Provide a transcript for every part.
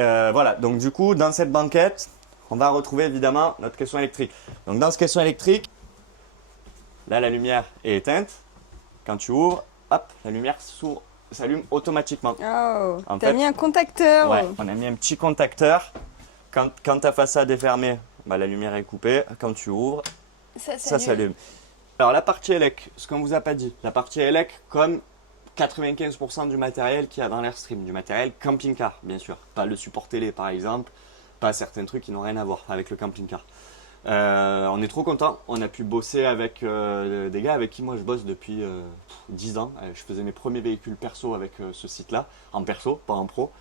Voilà, donc du coup, dans cette banquette, on va retrouver évidemment notre caisson électrique. Donc dans ce caisson électrique, là la lumière est éteinte. Quand tu ouvres, hop, la lumière s'allume automatiquement. Oh, En t'as fait, mis un contacteur. ouais, on a mis un petit contacteur. Quand ta façade est fermée, bah, la lumière est coupée. Quand tu ouvres, ça s'allume. Alors la partie élec, ce qu'on vous a pas dit, la partie élec comme 95% du matériel qu'il y a dans l'Airstream, du matériel camping-car bien sûr, pas le support télé par exemple, pas certains trucs qui n'ont rien à voir avec le camping-car. On est trop content, on a pu bosser avec des gars avec qui moi je bosse depuis 10 ans. Je faisais mes premiers véhicules perso avec ce site-là, en perso, pas en pro,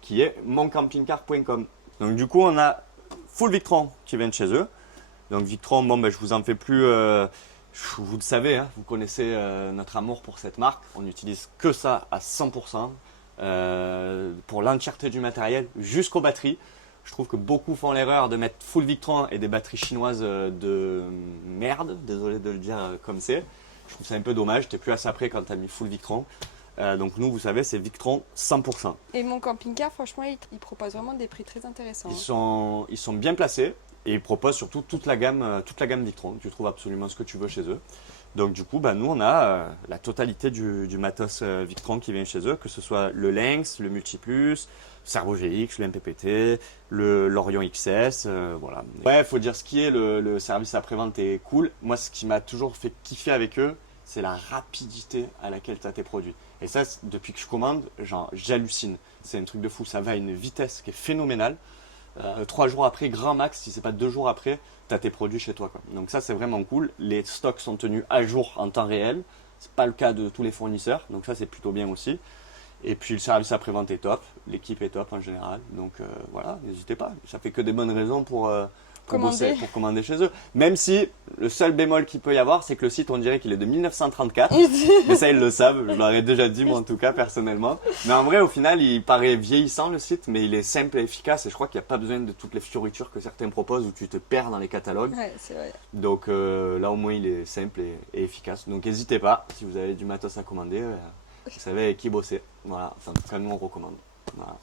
qui est moncampingcar.com. Donc du coup on a full Victron qui vient de chez eux. Donc Victron, bon ben je vous en fais plus, vous le savez, hein, vous connaissez notre amour pour cette marque. On n'utilise que ça à 100% pour l'entièreté du matériel jusqu'aux batteries. Je trouve que beaucoup font l'erreur de mettre full Victron et des batteries chinoises de merde, désolé de le dire comme c'est. Je trouve ça un peu dommage, t'es plus assez après quand t'as mis full Victron. Donc nous, vous savez, c'est Victron 100%. Et mon camping-car, franchement, il propose vraiment des prix très intéressants. Ils sont bien placés et ils proposent surtout toute la gamme Victron. Tu trouves absolument ce que tu veux chez eux. Donc du coup, bah, nous, on a la totalité du matos Victron qui vient chez eux, que ce soit le Lynx, le Multiplus, Servo GX, le MPPT, le l'Orion XS, voilà. Ouais, faut dire ce qui est, le service après-vente est cool. Moi, ce qui m'a toujours fait kiffer avec eux, c'est la rapidité à laquelle tu as tes produits. Et ça, depuis que je commande, j'hallucine. C'est un truc de fou. Ça va à une vitesse qui est phénoménale. 3 jours après, grand max, si c'est pas 2 jours après, tu as tes produits chez toi, quoi. Donc ça, c'est vraiment cool. Les stocks sont tenus à jour en temps réel. C'est pas le cas de tous les fournisseurs. Donc ça, c'est plutôt bien aussi. Et puis le service après-vente est top. L'équipe est top en général. Donc voilà, n'hésitez pas. Ça fait que des bonnes raisons pour commander chez eux. Même si le seul bémol qu'il peut y avoir, c'est que le site, on dirait qu'il est de 1934. Mais ça, ils le savent. Je leur ai déjà dit, moi, en tout cas, personnellement. Mais en vrai, au final, il paraît vieillissant, le site, mais il est simple et efficace. Et je crois qu'il n'y a pas besoin de toutes les fioritures que certains proposent où tu te perds dans les catalogues. Ouais, c'est vrai. Donc là, au moins, il est simple et efficace. Donc n'hésitez pas, si vous avez du matos à commander, vous savez avec qui bosser. Voilà. Enfin, en tout cas, nous, on recommande. Voilà.